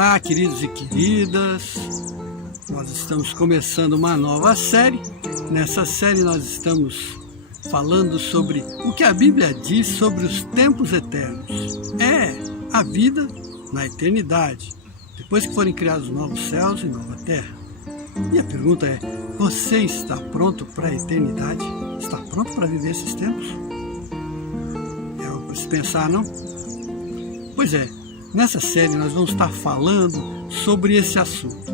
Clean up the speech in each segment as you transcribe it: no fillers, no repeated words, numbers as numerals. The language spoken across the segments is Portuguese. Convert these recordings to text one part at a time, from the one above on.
Olá, queridos e queridas, nós estamos começando uma nova série. Nessa série nós estamos falando sobre o que a Bíblia diz sobre os tempos eternos. É a vida na eternidade, depois que forem criados novos céus e nova terra. E a pergunta é, você está pronto para a eternidade? Está pronto para viver esses tempos? É algo para se pensar, não? Pois é, nessa série nós vamos estar falando sobre esse assunto.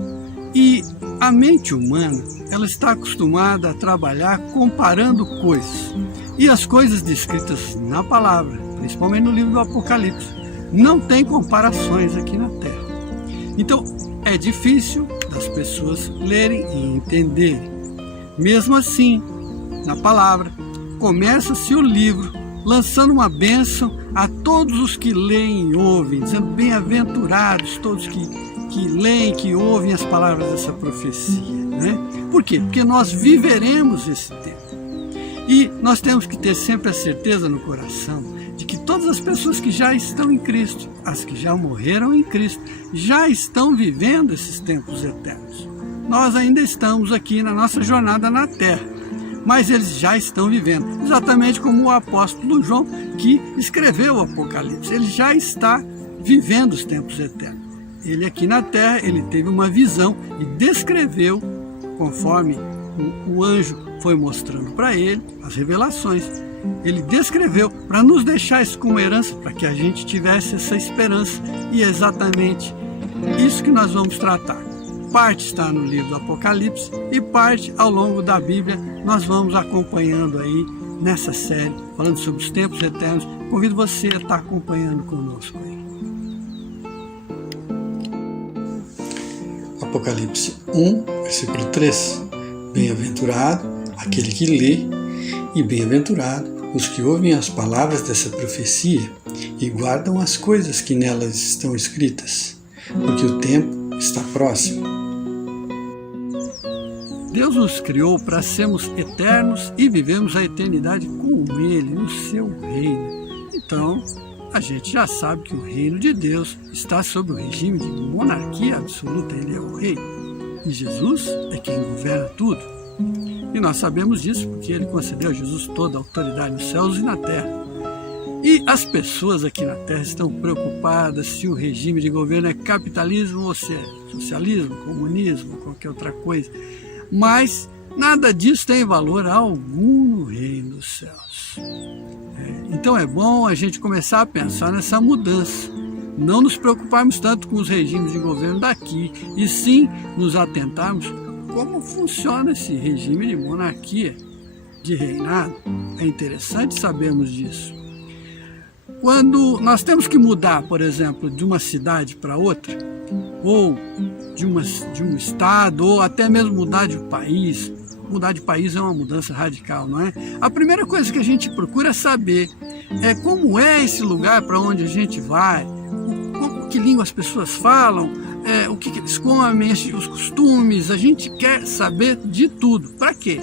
E a mente humana, ela está acostumada a trabalhar comparando coisas. E as coisas descritas na palavra, principalmente no livro do Apocalipse, não tem comparações aqui na Terra. Então, é difícil das pessoas lerem e entenderem. Mesmo assim, na palavra, começa-se o livro lançando uma bênção a todos os que leem e ouvem, dizendo bem-aventurados todos que leem, que ouvem as palavras dessa profecia, né? Por quê? Porque nós viveremos esse tempo. E nós temos que ter sempre a certeza no coração de que todas as pessoas que já estão em Cristo, as que já morreram em Cristo, já estão vivendo esses tempos eternos. Nós ainda estamos aqui na nossa jornada na Terra, mas eles já estão vivendo, exatamente como o apóstolo João, que escreveu o Apocalipse. Ele já está vivendo os tempos eternos. Ele aqui na Terra, ele teve uma visão e descreveu, conforme o anjo foi mostrando para ele, as revelações. Ele descreveu para nos deixar isso como herança, para que a gente tivesse essa esperança. E é exatamente isso que nós vamos tratar. Parte está no livro do Apocalipse e parte ao longo da Bíblia. Nós vamos acompanhando aí nessa série, falando sobre os tempos eternos. Convido você a estar acompanhando conosco aí. Apocalipse 1, versículo 3. Bem-aventurado aquele que lê e bem-aventurado os que ouvem as palavras dessa profecia e guardam as coisas que nelas estão escritas, porque o tempo está próximo. Deus nos criou para sermos eternos e vivemos a eternidade com Ele, no seu reino. Então, a gente já sabe que o reino de Deus está sob o regime de monarquia absoluta. Ele é o rei. E Jesus é quem governa tudo. E nós sabemos disso porque Ele concedeu a Jesus toda a autoridade nos céus e na terra. E as pessoas aqui na Terra estão preocupadas se o regime de governo é capitalismo ou se é socialismo, comunismo, qualquer outra coisa. Mas nada disso tem valor algum no reino dos céus. Então é bom a gente começar a pensar nessa mudança. Não nos preocuparmos tanto com os regimes de governo daqui, e sim nos atentarmos como funciona esse regime de monarquia, de reinado. É interessante sabermos disso. Quando nós temos que mudar, por exemplo, de uma cidade para outra, ou de um estado, ou até mesmo mudar de país. Mudar de país é uma mudança radical, não é? A primeira coisa que a gente procura saber é como é esse lugar para onde a gente vai, que língua as pessoas falam, o que eles comem, os costumes. A gente quer saber de tudo. Para quê?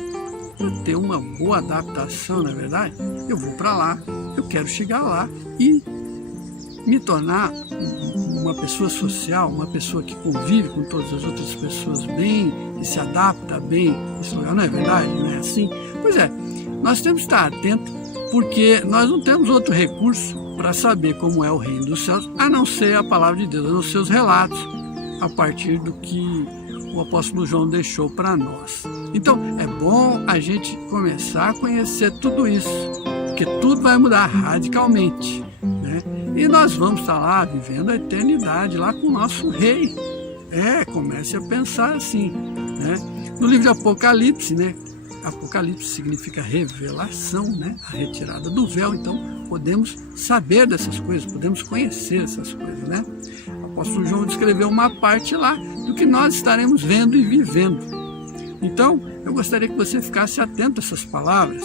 Para ter uma boa adaptação, na verdade. Eu vou para lá, eu quero chegar lá e me tornar uma pessoa social, uma pessoa que convive com todas as outras pessoas bem, que se adapta bem nesse lugar. Não é verdade? Não é assim? Pois é, nós temos que estar atentos, porque nós não temos outro recurso para saber como é o reino dos céus, a não ser a palavra de Deus, a não ser os relatos, a partir do que o apóstolo João deixou para nós. Então, é bom a gente começar a conhecer tudo isso, porque tudo vai mudar radicalmente, né? E nós vamos estar lá vivendo a eternidade, lá com o nosso rei. Comece a pensar assim, né? No livro de Apocalipse, né? Apocalipse significa revelação, né? A retirada do véu. Então, podemos saber dessas coisas, podemos conhecer essas coisas, né? O apóstolo João descreveu uma parte lá do que nós estaremos vendo e vivendo. Então, eu gostaria que você ficasse atento a essas palavras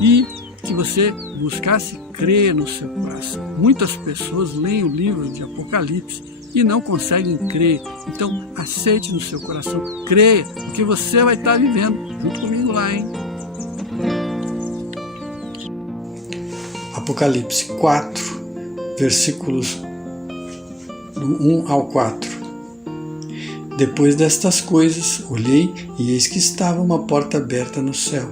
e que você buscasse crer no seu coração. Muitas pessoas leem o livro de Apocalipse e não conseguem crer. Então, aceite no seu coração, creia, porque você vai estar vivendo junto comigo lá, hein? Apocalipse 4, versículos do 1 ao 4. Depois destas coisas, olhei e eis que estava uma porta aberta no céu.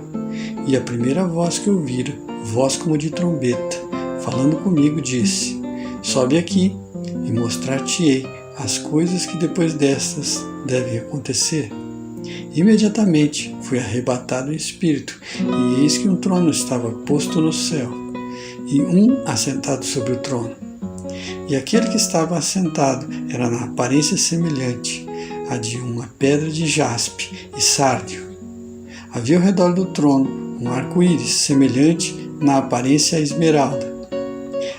E a primeira voz que ouvira, voz como de trombeta, falando comigo, disse: Sobe aqui e mostrar-te-ei as coisas que depois destas devem acontecer. Imediatamente fui arrebatado em espírito, e eis que um trono estava posto no céu, e um assentado sobre o trono. E aquele que estava assentado era na aparência semelhante a de uma pedra de jaspe e sárdio. Havia ao redor do trono um arco-íris semelhante na aparência a esmeralda.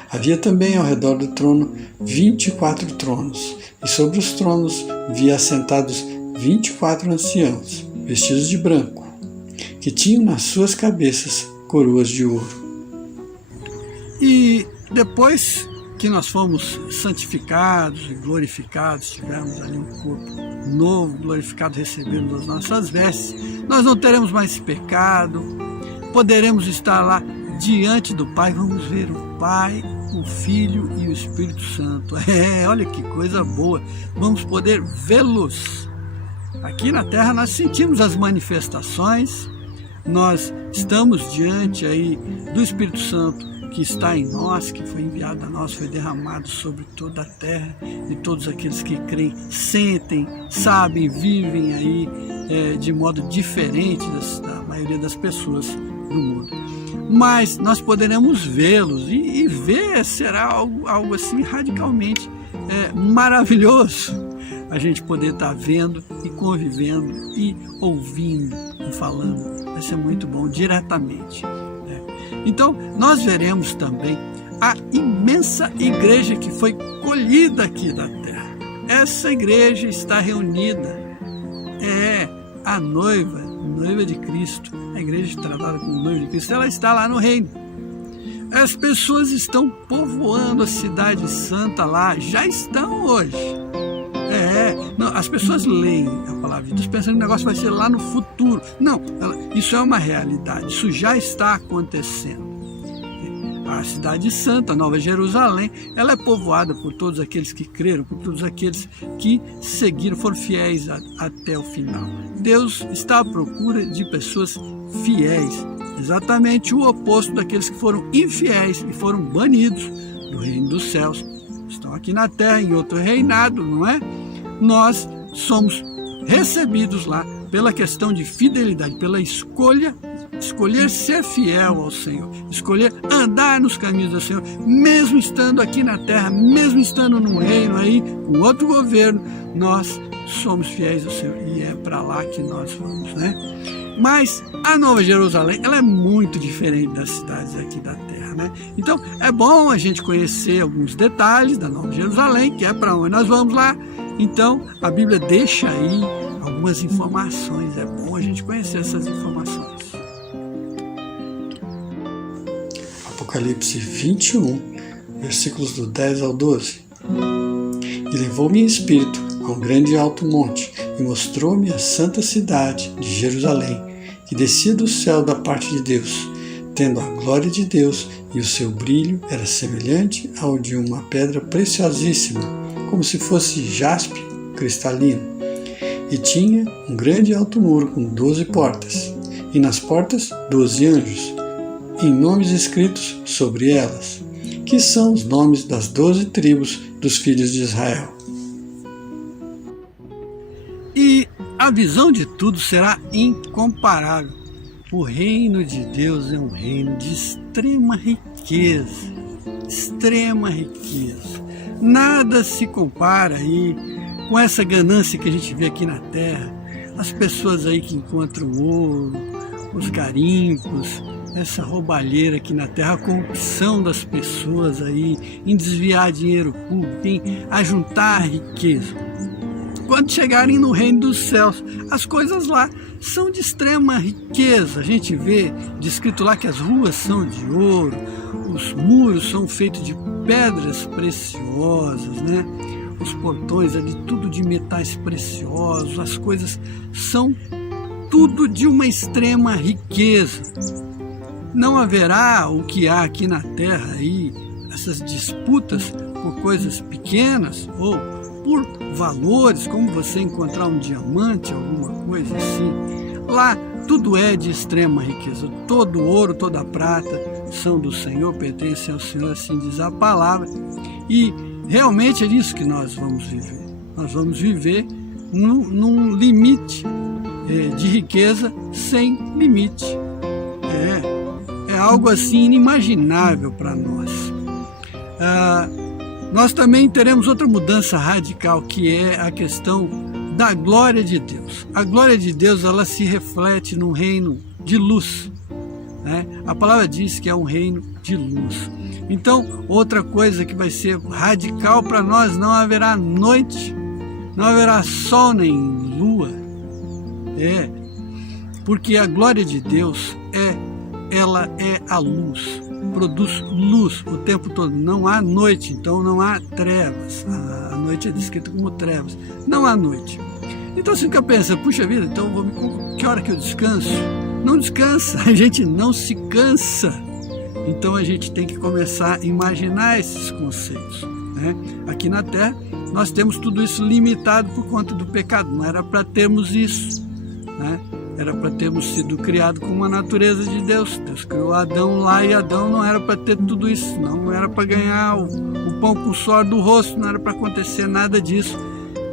Havia também ao redor do trono 24 tronos, e sobre os tronos via assentados 24 anciãos, vestidos de branco, que tinham nas suas cabeças coroas de ouro. E depois que nós fomos santificados e glorificados, tivemos ali um corpo novo, glorificado, recebendo as nossas vestes, nós não teremos mais pecado, poderemos estar lá diante do Pai, vamos ver o Pai, o Filho e o Espírito Santo. Olha que coisa boa, vamos poder vê-los. Aqui na Terra nós sentimos as manifestações, nós estamos diante aí do Espírito Santo que está em nós, que foi enviado a nós, foi derramado sobre toda a terra, e todos aqueles que creem, sentem, sabem, vivem aí de modo diferente da maioria das pessoas do mundo. Mas nós poderemos vê-los, e ver será algo assim radicalmente maravilhoso. A gente poder estar vendo e convivendo e ouvindo e falando, vai ser muito bom diretamente. Então, nós veremos também a imensa igreja que foi colhida aqui da terra. Essa igreja está reunida, a noiva de Cristo, a igreja tratada como noiva de Cristo, ela está lá no reino. As pessoas estão povoando a cidade santa lá, já estão hoje. Não, as pessoas leem a palavra de Deus pensando que o negócio vai ser lá no futuro. Não, isso é uma realidade, isso já está acontecendo. A cidade santa, a Nova Jerusalém, ela é povoada por todos aqueles que creram, por todos aqueles que seguiram, foram fiéis até o final. Deus está à procura de pessoas fiéis, exatamente o oposto daqueles que foram infiéis e foram banidos do reino dos céus. Estão aqui na terra em outro reinado, não é? Nós somos recebidos lá pela questão de fidelidade, pela escolher ser fiel ao Senhor, escolher andar nos caminhos do Senhor, mesmo estando aqui na terra, mesmo estando no reino aí, com outro governo, nós somos fiéis ao Senhor, e é para lá que nós vamos, né? Mas a Nova Jerusalém, ela é muito diferente das cidades aqui da terra, né? Então é bom a gente conhecer alguns detalhes da Nova Jerusalém, que é para onde nós vamos lá. Então a Bíblia deixa aí algumas informações, é bom a gente conhecer essas informações. Apocalipse 21, versículos do 10 ao 12. E levou-me em espírito a um grande e alto monte, e mostrou-me a santa cidade de Jerusalém, que descia do céu da parte de Deus, tendo a glória de Deus, e o seu brilho era semelhante ao de uma pedra preciosíssima, como se fosse jaspe cristalino. E tinha um grande e alto muro com 12 portas, e nas portas 12 anjos, em nomes escritos sobre elas, que são os nomes das 12 tribos dos filhos de Israel. E a visão de tudo será incomparável. O reino de Deus é um reino de extrema riqueza, extrema riqueza. Nada se compara aí com essa ganância que a gente vê aqui na terra, as pessoas aí que encontram ouro, os garimpos, essa roubalheira aqui na terra, a corrupção das pessoas aí em desviar dinheiro público, em ajuntar riqueza. Quando chegarem no reino dos céus, as coisas lá são de extrema riqueza. A gente vê descrito lá que as ruas são de ouro, os muros são feitos de pedras preciosas, né? Os portões ali, tudo de metais preciosos, as coisas são tudo de uma extrema riqueza. Não haverá o que há aqui na terra aí, essas disputas por coisas pequenas ou por valores, como você encontrar um diamante, alguma coisa assim. Lá tudo é de extrema riqueza. Todo ouro, toda prata são do Senhor, pertencem ao Senhor, assim diz a palavra. E realmente é isso que nós vamos viver. Nós vamos viver num limite de riqueza sem limite. É algo assim inimaginável para nós. Nós também teremos outra mudança radical, que é a questão da glória de Deus. A glória de Deus, ela se reflete num reino de luz, né? A palavra diz que é um reino de luz. Então, outra coisa que vai ser radical para nós, não haverá noite, não haverá sol nem lua. Porque a glória de Deus ela é a luz, produz luz o tempo todo. Não há noite, então não há trevas. A noite é descrita como trevas. Não há noite. Então você fica pensando, puxa vida, então que hora que eu descanso? Não descansa, a gente não se cansa. Então a gente tem que começar a imaginar esses conceitos, né? Aqui na Terra nós temos tudo isso limitado por conta do pecado. Não era para termos isso, né? Era para termos sido criados com a natureza de Deus. Deus criou Adão lá e Adão não era para ter tudo isso. Não era para ganhar o pão com o suor do rosto, não era para acontecer nada disso.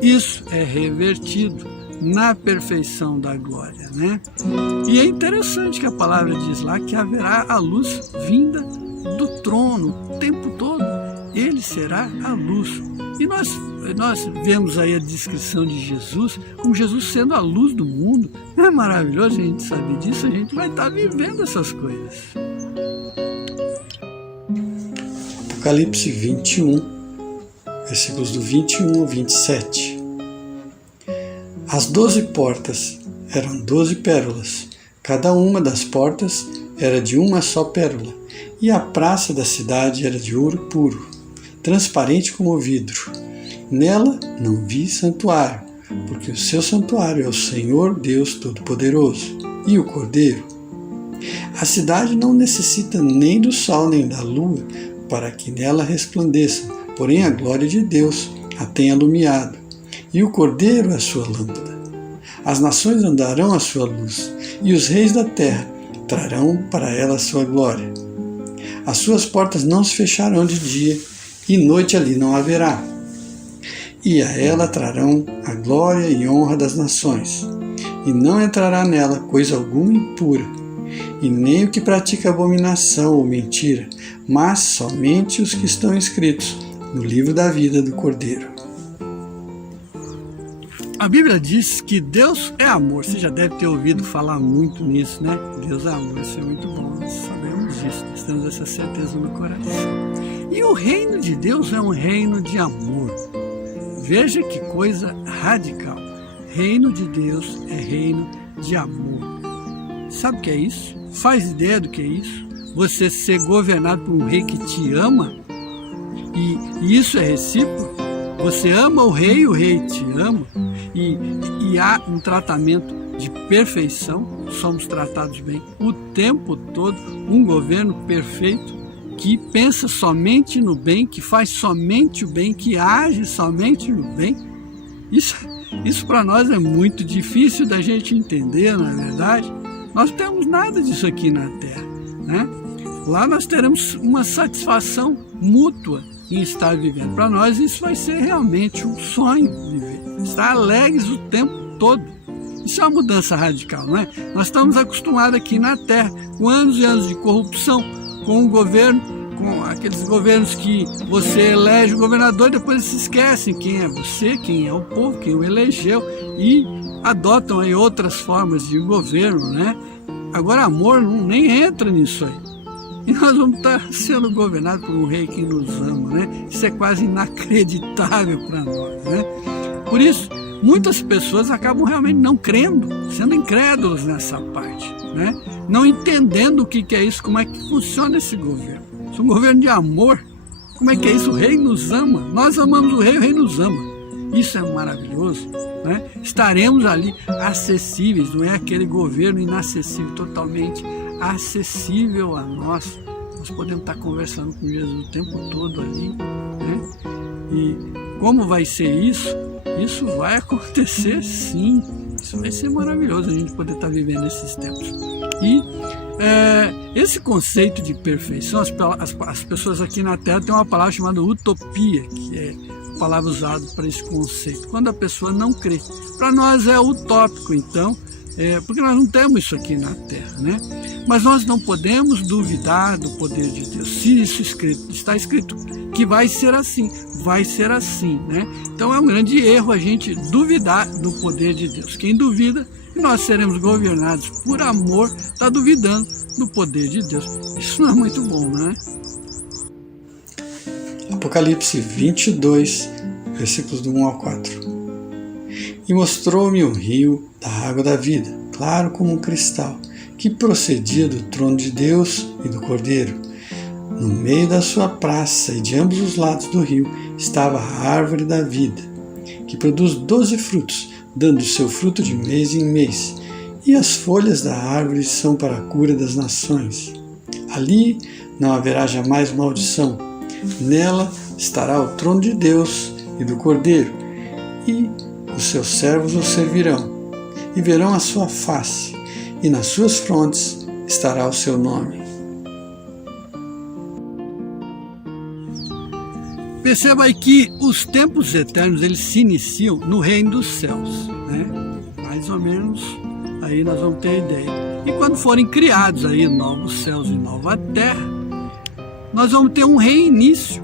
Isso é revertido na perfeição da glória, né? E é interessante que a palavra diz lá que haverá a luz vinda do trono o tempo todo. Ele será a luz. E nós vemos aí a descrição de Jesus como Jesus sendo a luz do mundo. Não é maravilhoso a gente saber disso? A gente vai estar vivendo essas coisas. Apocalipse 21, versículos do 21 ao 27. As 12 portas eram 12 pérolas. Cada uma das portas era de uma só pérola. E a praça da cidade era de ouro puro, transparente como vidro. Nela não vi santuário, porque o seu santuário é o Senhor Deus Todo-Poderoso e o Cordeiro. A cidade não necessita nem do sol nem da lua para que nela resplandeça, porém a glória de Deus a tem alumiado, e o Cordeiro é a sua lâmpada. As nações andarão à sua luz, e os reis da terra trarão para ela a sua glória. As suas portas não se fecharão de dia, e noite ali não haverá. E a ela trarão a glória e honra das nações, e não entrará nela coisa alguma impura, e nem o que pratica abominação ou mentira, mas somente os que estão inscritos no livro da vida do Cordeiro. A Bíblia diz que Deus é amor. Você já deve ter ouvido falar muito nisso, né? Deus é amor, isso é muito bom. Nós sabemos disso, nós temos essa certeza no coração. E o reino de Deus é um reino de amor. Veja que coisa radical. Reino de Deus é reino de amor. Sabe o que é isso? Faz ideia do que é isso? Você ser governado por um rei que te ama? E isso é recíproco? Você ama o rei te ama? E há um tratamento de perfeição, somos tratados bem o tempo todo, um governo perfeito que pensa somente no bem, que faz somente o bem, que age somente no bem. Isso para nós é muito difícil da gente entender, não é verdade? Nós não temos nada disso aqui na Terra, né? Lá nós teremos uma satisfação mútua em estar vivendo. Para nós isso vai ser realmente um sonho viver, estar alegres o tempo todo. Isso é uma mudança radical, não é? Nós estamos acostumados aqui na Terra com anos e anos de corrupção, com um governo, com aqueles governos que você elege o governador e depois se esquecem quem é você, quem é o povo, quem o elegeu, e adotam aí outras formas de governo, né? Agora amor nem entra nisso aí. E nós vamos estar sendo governados por um rei que nos ama, né? Isso é quase inacreditável para nós, né? Por isso, muitas pessoas acabam realmente não crendo, sendo incrédulos nessa parte, né? Não entendendo o que é isso, como é que funciona esse governo. Isso é um governo de amor. Como é que é isso? O rei nos ama. Nós amamos o rei nos ama. Isso é maravilhoso, né? Estaremos ali acessíveis, não é aquele governo inacessível, totalmente acessível a nós. Nós podemos estar conversando com Jesus o tempo todo ali, né? E como vai ser isso? Isso vai acontecer sim. Isso vai ser maravilhoso a gente poder estar vivendo esses tempos. E esse conceito de perfeição, as pessoas aqui na Terra têm uma palavra chamada utopia, que é a palavra usada para esse conceito, quando a pessoa não crê. Para nós é utópico, então, porque nós não temos isso aqui na Terra, né? Mas nós não podemos duvidar do poder de Deus. Se isso está escrito que vai ser assim, né? Então é um grande erro a gente duvidar do poder de Deus. Quem duvida que nós seremos governados por amor, está duvidando do poder de Deus. Isso não é muito bom, né? Apocalipse 22, versículos do 1 ao 4. E mostrou-me um rio da água da vida, claro como um cristal, que procedia do trono de Deus e do Cordeiro. No meio da sua praça e de ambos os lados do rio estava a árvore da vida, que produz 12 frutos, dando seu fruto de mês em mês, e as folhas da árvore são para a cura das nações. Ali não haverá jamais maldição. Nela estará o trono de Deus e do Cordeiro, e os seus servos o servirão, e verão a sua face, e nas suas frontes estará o seu nome. Perceba aí que os tempos eternos eles se iniciam no reino dos céus, né? Mais ou menos aí nós vamos ter a ideia. E quando forem criados aí novos céus e nova terra, nós vamos ter um reinício,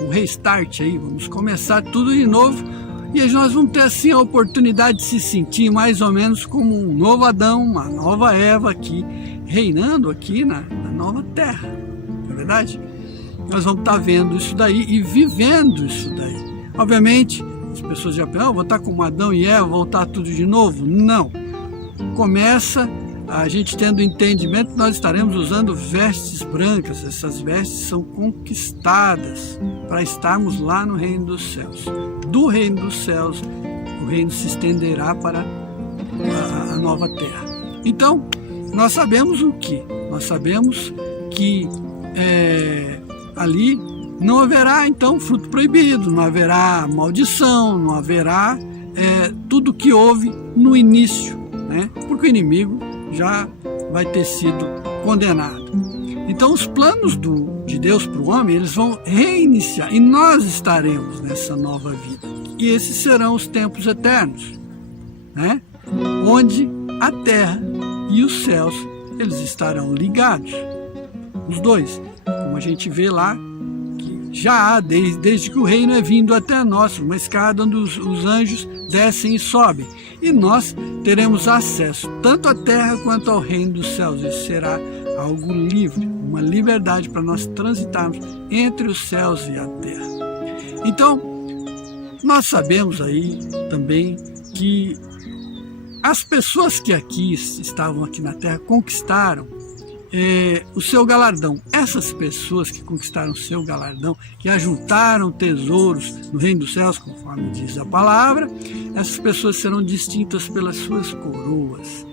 um restart aí, vamos começar tudo de novo. E aí nós vamos ter assim a oportunidade de se sentir mais ou menos como um novo Adão, uma nova Eva aqui, reinando aqui na nova terra, não é verdade? Nós vamos estar vendo isso daí e vivendo isso daí. Obviamente, as pessoas já pensam, vou estar como Adão e Eva, voltar tudo de novo? Não. Começa a gente tendo entendimento que nós estaremos usando vestes brancas. Essas vestes são conquistadas para estarmos lá no reino dos céus. Do reino dos céus, o reino se estenderá para a nova terra. Então, nós sabemos o que? Nós sabemos que ali não haverá, então, fruto proibido, não haverá maldição, não haverá tudo que houve no início, né? Porque o inimigo já vai ter sido condenado. Então, os planos de Deus para o homem, eles vão reiniciar, e nós estaremos nessa nova vida. E esses serão os tempos eternos, né? Onde a terra e os céus, eles estarão ligados, os dois. Como a gente vê lá, que já há, desde que o reino é vindo até nós, uma escada onde os anjos descem e sobem. E nós teremos acesso tanto à terra quanto ao reino dos céus. Isso será algo livre, uma liberdade para nós transitarmos entre os céus e a terra. Então, nós sabemos aí também que as pessoas que estavam aqui na terra conquistaram o seu galardão. Essas pessoas que conquistaram o seu galardão, que ajuntaram tesouros no reino dos céus, conforme diz a palavra, essas pessoas serão distintas pelas suas coroas.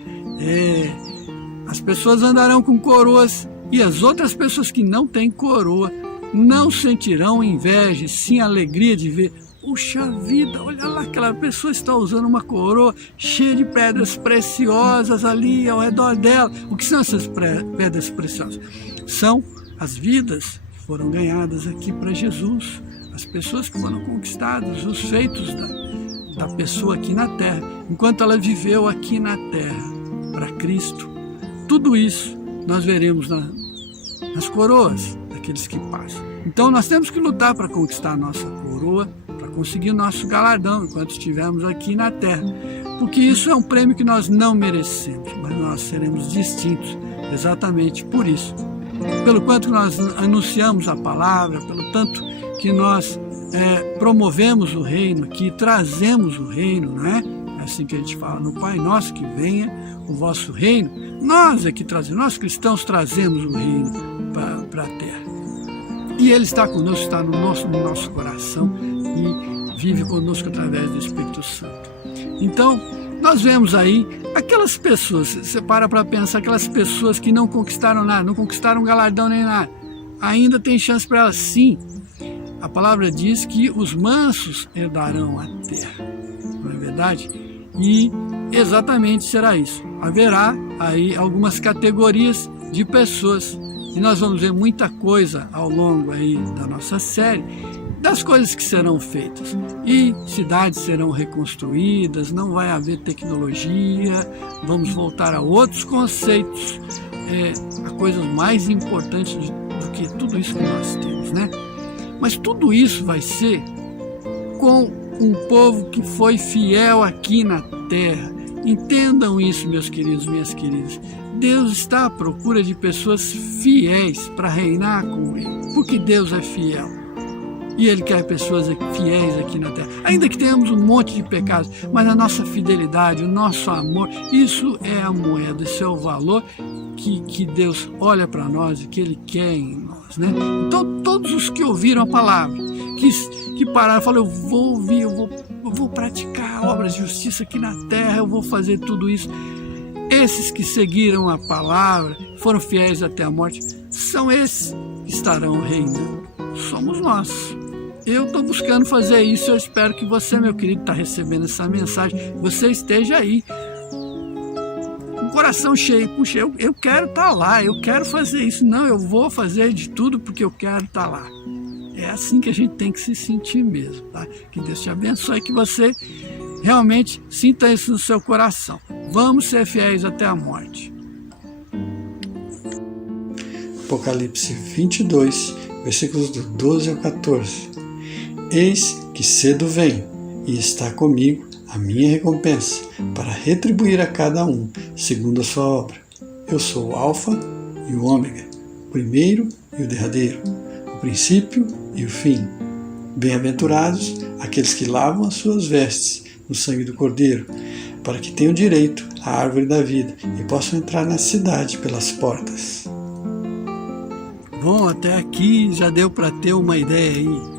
As pessoas andarão com coroas, e as outras pessoas que não têm coroa não sentirão inveja, e sim alegria de ver: puxa vida, olha lá, aquela pessoa está usando uma coroa cheia de pedras preciosas ali ao redor dela. O que são essas pedras preciosas? São as vidas que foram ganhadas aqui para Jesus, as pessoas que foram conquistadas, os feitos da pessoa aqui na terra, enquanto ela viveu aqui na terra para Cristo. Tudo isso nós veremos nas coroas daqueles que passam. Então nós temos que lutar para conquistar a nossa coroa, para conseguir o nosso galardão enquanto estivermos aqui na terra, porque isso é um prêmio que nós não merecemos, mas nós seremos distintos exatamente por isso. Pelo quanto nós anunciamos a palavra, pelo tanto que nós promovemos o reino aqui, trazemos o reino, não é? É assim que a gente fala no Pai Nosso, que venha o vosso reino. Nós é que trazemos, nós cristãos trazemos o reino para a terra. E Ele está conosco, está no nosso coração e vive conosco através do Espírito Santo. Então, nós vemos aí aquelas pessoas, você para pensar, aquelas pessoas que não conquistaram nada, não conquistaram galardão nem nada, ainda tem chance para elas sim. A palavra diz que os mansos herdarão a terra. verdade? E exatamente será isso. Haverá aí algumas categorias de pessoas e nós vamos ver muita coisa ao longo aí da nossa série, das coisas que serão feitas. E cidades serão reconstruídas, não vai haver tecnologia, vamos voltar a outros conceitos, a coisas mais importantes do que tudo isso que nós temos, né? Mas tudo isso vai ser com um povo que foi fiel aqui na terra. Entendam isso, meus queridos, minhas queridas. Deus está à procura de pessoas fiéis para reinar com Ele, porque Deus é fiel. E Ele quer pessoas fiéis aqui na terra. Ainda que tenhamos um monte de pecados, mas a nossa fidelidade, o nosso amor, isso é a moeda, isso é o valor que Deus olha para nós e que Ele quer em nós, né? Então, todos os que ouviram a palavra, que pararam e falaram, eu vou ouvir, eu vou praticar obras de justiça aqui na terra, eu vou fazer tudo isso. Esses que seguiram a palavra, foram fiéis até a morte, são esses que estarão reinando. Somos nós. Eu estou buscando fazer isso, eu espero que você, meu querido, está recebendo essa mensagem, você esteja aí, com o coração cheio. Puxa, eu quero estar lá, eu quero fazer isso. Não, eu vou fazer de tudo porque eu quero estar lá. É assim que a gente tem que se sentir mesmo, tá? Que Deus te abençoe, que você realmente sinta isso no seu coração. Vamos ser fiéis até a morte. Apocalipse 22, versículos do 12 ao 14. Eis que cedo venho, e está comigo a minha recompensa, para retribuir a cada um, segundo a sua obra. Eu sou o Alfa e o Ômega, o primeiro e o derradeiro, o princípio e o fim. Bem-aventurados aqueles que lavam as suas vestes no sangue do Cordeiro, para que tenham direito à árvore da vida e possam entrar na cidade pelas portas. Bom, até aqui já deu para ter uma ideia aí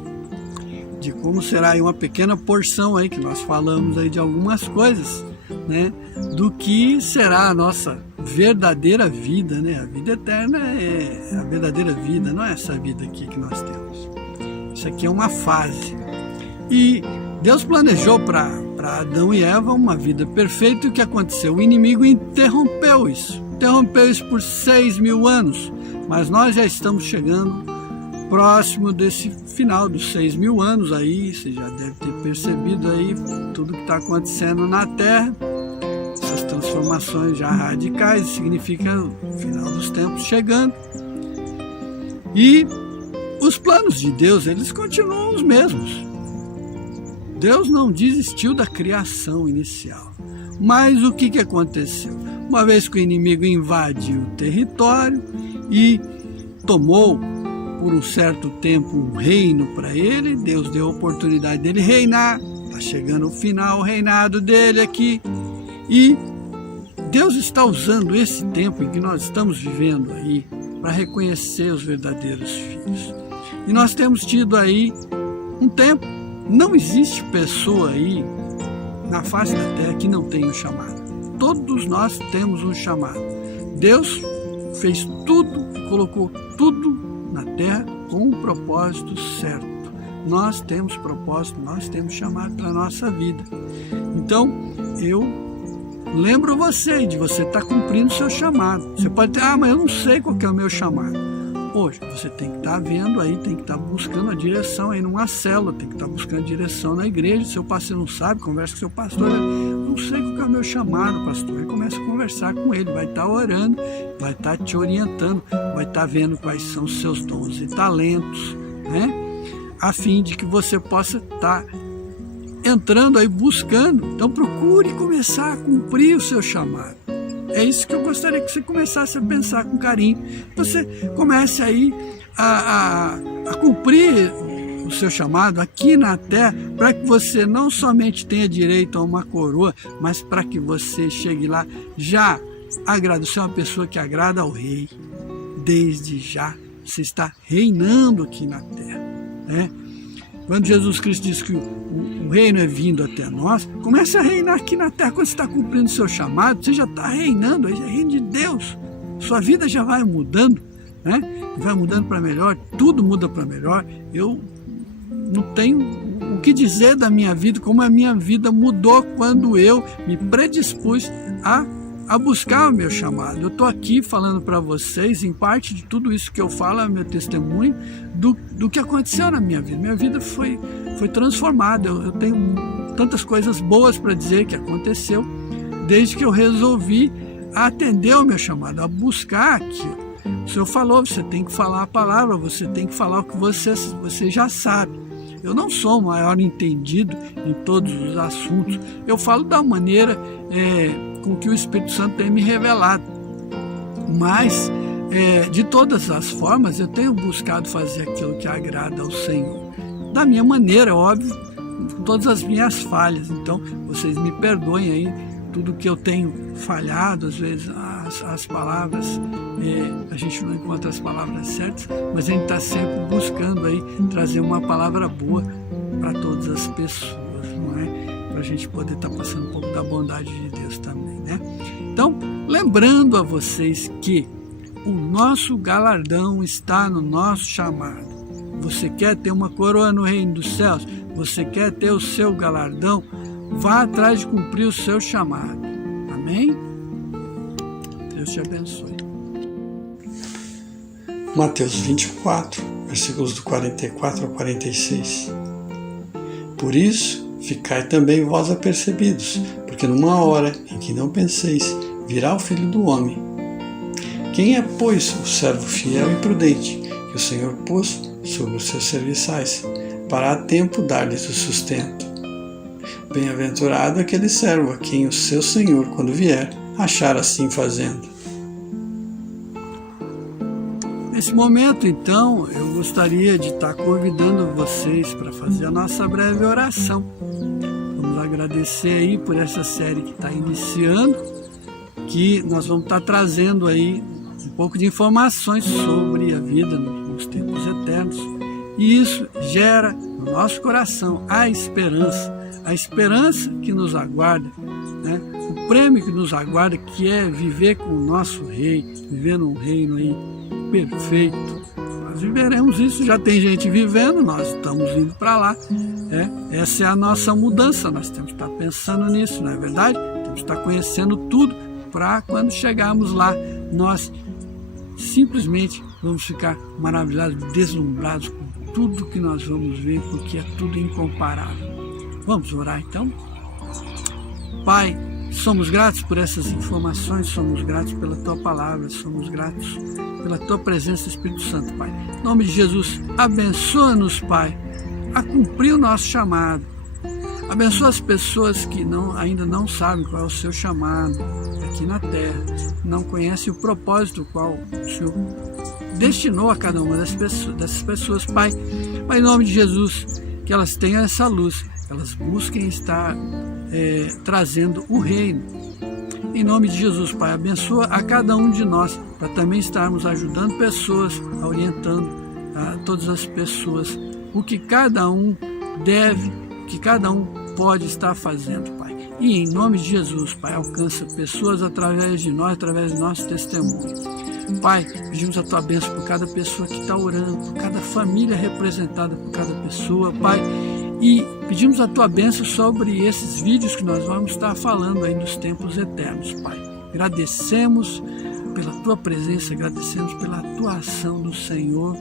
de como será aí uma pequena porção aí que nós falamos aí de algumas coisas, né? Do que será a nossa verdadeira vida, né? A vida eterna é a verdadeira vida, não é essa vida aqui que nós temos. Isso aqui é uma fase. E Deus planejou para Adão e Eva uma vida perfeita, e o que aconteceu? O inimigo interrompeu isso por 6.000 anos, mas nós já estamos chegando próximo desse final dos 6.000 anos aí. Você já deve ter percebido aí tudo que está acontecendo na Terra, essas transformações já radicais, significa o final dos tempos chegando. E os planos de Deus, eles continuam os mesmos. Deus não desistiu da criação inicial. Mas o que aconteceu? Uma vez que o inimigo invadiu o território e tomou por um certo tempo um reino para ele, Deus deu a oportunidade dele reinar. Está chegando o final, o reinado dele aqui. E Deus está usando esse tempo em que nós estamos vivendo aí para reconhecer os verdadeiros filhos. E nós temos tido aí um tempo. Não existe pessoa aí na face da terra que não tenha um chamado. Todos nós temos um chamado. Deus fez tudo, colocou tudo na terra com um propósito certo. Nós temos propósito, nós temos chamado para a nossa vida. Então, eu lembro você de você estar cumprindo o seu chamado. Você pode ter, mas eu não sei qual que é o meu chamado. Hoje, você tem que estar vendo aí, tem que estar buscando a direção aí numa célula, tem que estar buscando a direção na igreja. Seu pastor não sabe, conversa com seu pastor. Não sei qual que é o meu chamado, pastor. Aí começa a conversar com ele, vai estar orando, vai estar te orientando, vai estar vendo quais são os seus dons e talentos, né? A fim de que você possa estar entrando aí, buscando. Então procure começar a cumprir o seu chamado. É isso que eu gostaria que você começasse a pensar com carinho. Você comece aí a cumprir o seu chamado aqui na terra, para que você não somente tenha direito a uma coroa, mas para que você chegue lá já agradando. Você é uma pessoa que agrada ao rei. Desde já você está reinando aqui na terra, né? Quando Jesus Cristo diz que o reino é vindo até nós, comece a reinar aqui na terra. Quando você está cumprindo o seu chamado, você já está reinando, é reino de Deus. Sua vida já vai mudando, né? Vai mudando para melhor, tudo muda para melhor. Eu não tenho o que dizer da minha vida, como a minha vida mudou quando eu me predispus a buscar o meu chamado. Eu estou aqui falando para vocês, em parte de tudo isso que eu falo, é meu testemunho do que aconteceu na minha vida. Minha vida foi transformada. Eu tenho tantas coisas boas para dizer que aconteceu desde que eu resolvi atender ao meu chamado, a buscar aquilo. O Senhor falou, você tem que falar a palavra, você tem que falar o que você já sabe. Eu não sou o maior entendido em todos os assuntos. Eu falo da maneira com que o Espírito Santo tem me revelado. Mas, de todas as formas, eu tenho buscado fazer aquilo que agrada ao Senhor. Da minha maneira, óbvio, com todas as minhas falhas. Então, vocês me perdoem aí tudo que eu tenho falhado, às vezes as palavras, a gente não encontra as palavras certas, mas a gente está sempre buscando aí trazer uma palavra boa para todas as pessoas, não é? Para a gente poder estar passando um pouco da bondade de Deus também, né? Então, lembrando a vocês que o nosso galardão está no nosso chamado. Você quer ter uma coroa no reino dos céus? Você quer ter o seu galardão? Vá atrás de cumprir o seu chamado. Amém? Deus te abençoe. Mateus 24, versículos do 44 ao 46. Por isso, ficai também vós apercebidos, porque numa hora em que não penseis, virá o Filho do Homem. Quem é, pois, o servo fiel e prudente, que o Senhor pôs sobre os seus serviçais, para a tempo dar-lhes o sustento? Bem-aventurado aquele servo a quem o seu Senhor, quando vier, achar assim fazendo. Nesse momento, então, eu gostaria de estar convidando vocês para fazer a nossa breve oração. Vamos agradecer aí por essa série que está iniciando, que nós vamos estar trazendo aí um pouco de informações sobre a vida nos tempos eternos. E isso gera no nosso coração a esperança que nos aguarda, né? O prêmio que nos aguarda, que é viver com o nosso Rei, viver num reino aí perfeito. Nós viveremos isso, já tem gente vivendo, nós estamos indo para lá. Essa é a nossa mudança, nós temos que estar pensando nisso, não é verdade? Temos que estar conhecendo tudo para quando chegarmos lá, nós simplesmente vamos ficar maravilhados, deslumbrados com tudo que nós vamos ver, porque é tudo incomparável. Vamos orar então? Pai, somos gratos por essas informações, somos gratos pela Tua palavra, somos gratos pela Tua presença, Espírito Santo, Pai. Em nome de Jesus, abençoa-nos, Pai, a cumprir o nosso chamado. Abençoa as pessoas que ainda não sabem qual é o seu chamado aqui na terra, não conhecem o propósito qual o Senhor destinou a cada uma dessas pessoas, Pai. Pai, em nome de Jesus, que elas tenham essa luz, elas busquem estar trazendo o reino. Em nome de Jesus, Pai, abençoa a cada um de nós, para também estarmos ajudando pessoas, orientando a todas as pessoas, o que cada um deve, o que cada um pode estar fazendo, Pai. E em nome de Jesus, Pai, alcança pessoas através de nós, através do nosso testemunho. Pai, pedimos a Tua bênção por cada pessoa que está orando, por cada família representada por cada pessoa, Pai. E pedimos a Tua bênção sobre esses vídeos que nós vamos estar falando aí nos tempos eternos, Pai. Agradecemos pela Tua presença, agradecemos pela atuação do Senhor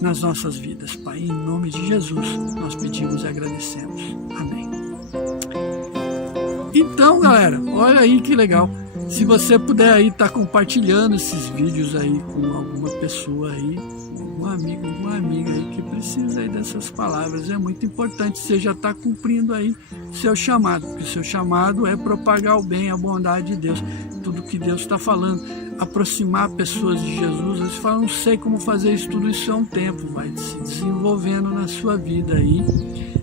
nas nossas vidas, Pai. Em nome de Jesus, nós pedimos e agradecemos. Amém. Então, galera, olha aí que legal. Se você puder aí estar compartilhando esses vídeos aí com alguma pessoa aí, um amigo, uma amiga aí que precisa aí dessas palavras, é muito importante. Você já está cumprindo aí seu chamado, porque o seu chamado é propagar o bem, a bondade de Deus, tudo que Deus está falando, aproximar pessoas de Jesus. Você fala, não sei como fazer isso, tudo isso é um tempo, vai se desenvolvendo na sua vida aí.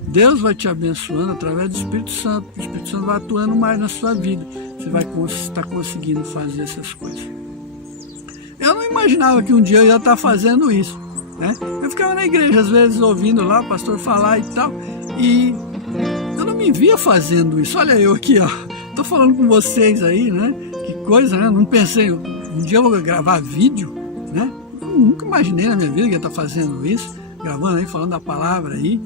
Deus vai te abençoando através do Espírito Santo. O Espírito Santo vai atuando mais na sua vida. Você vai estar conseguindo fazer essas coisas. Eu não imaginava que um dia eu ia estar fazendo isso, né? Eu ficava na igreja, às vezes, ouvindo lá o pastor falar e tal, e eu não me via fazendo isso. Olha eu aqui, ó. Estou falando com vocês aí, né? Que coisa, né? Não pensei, um dia eu vou gravar vídeo, né? Eu nunca imaginei na minha vida que ia estar fazendo isso, gravando aí, falando da palavra aí.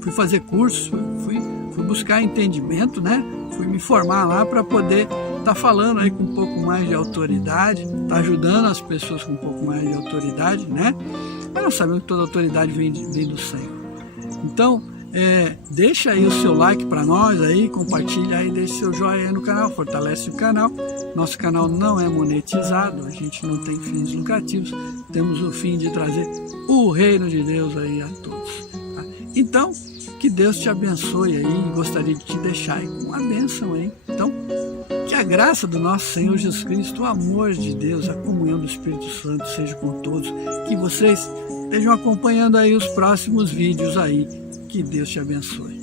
fui fazer curso, fui buscar entendimento, né? Fui me formar lá para poder estar falando aí com um pouco mais de autoridade, tá ajudando as pessoas com um pouco mais de autoridade, né? Mas nós sabemos que toda autoridade vem do Senhor. Então, deixa aí o seu like para nós aí, compartilha aí, deixa seu joinha aí no canal, fortalece o canal. Nosso canal não é monetizado, a gente não tem fins lucrativos, temos o fim de trazer o reino de Deus aí a todos. Tá? Então, que Deus te abençoe aí, gostaria de te deixar aí com uma bênção aí. Então, que a graça do nosso Senhor Jesus Cristo, o amor de Deus, a comunhão do Espírito Santo seja com todos, que vocês estejam acompanhando aí os próximos vídeos aí. Que Deus te abençoe.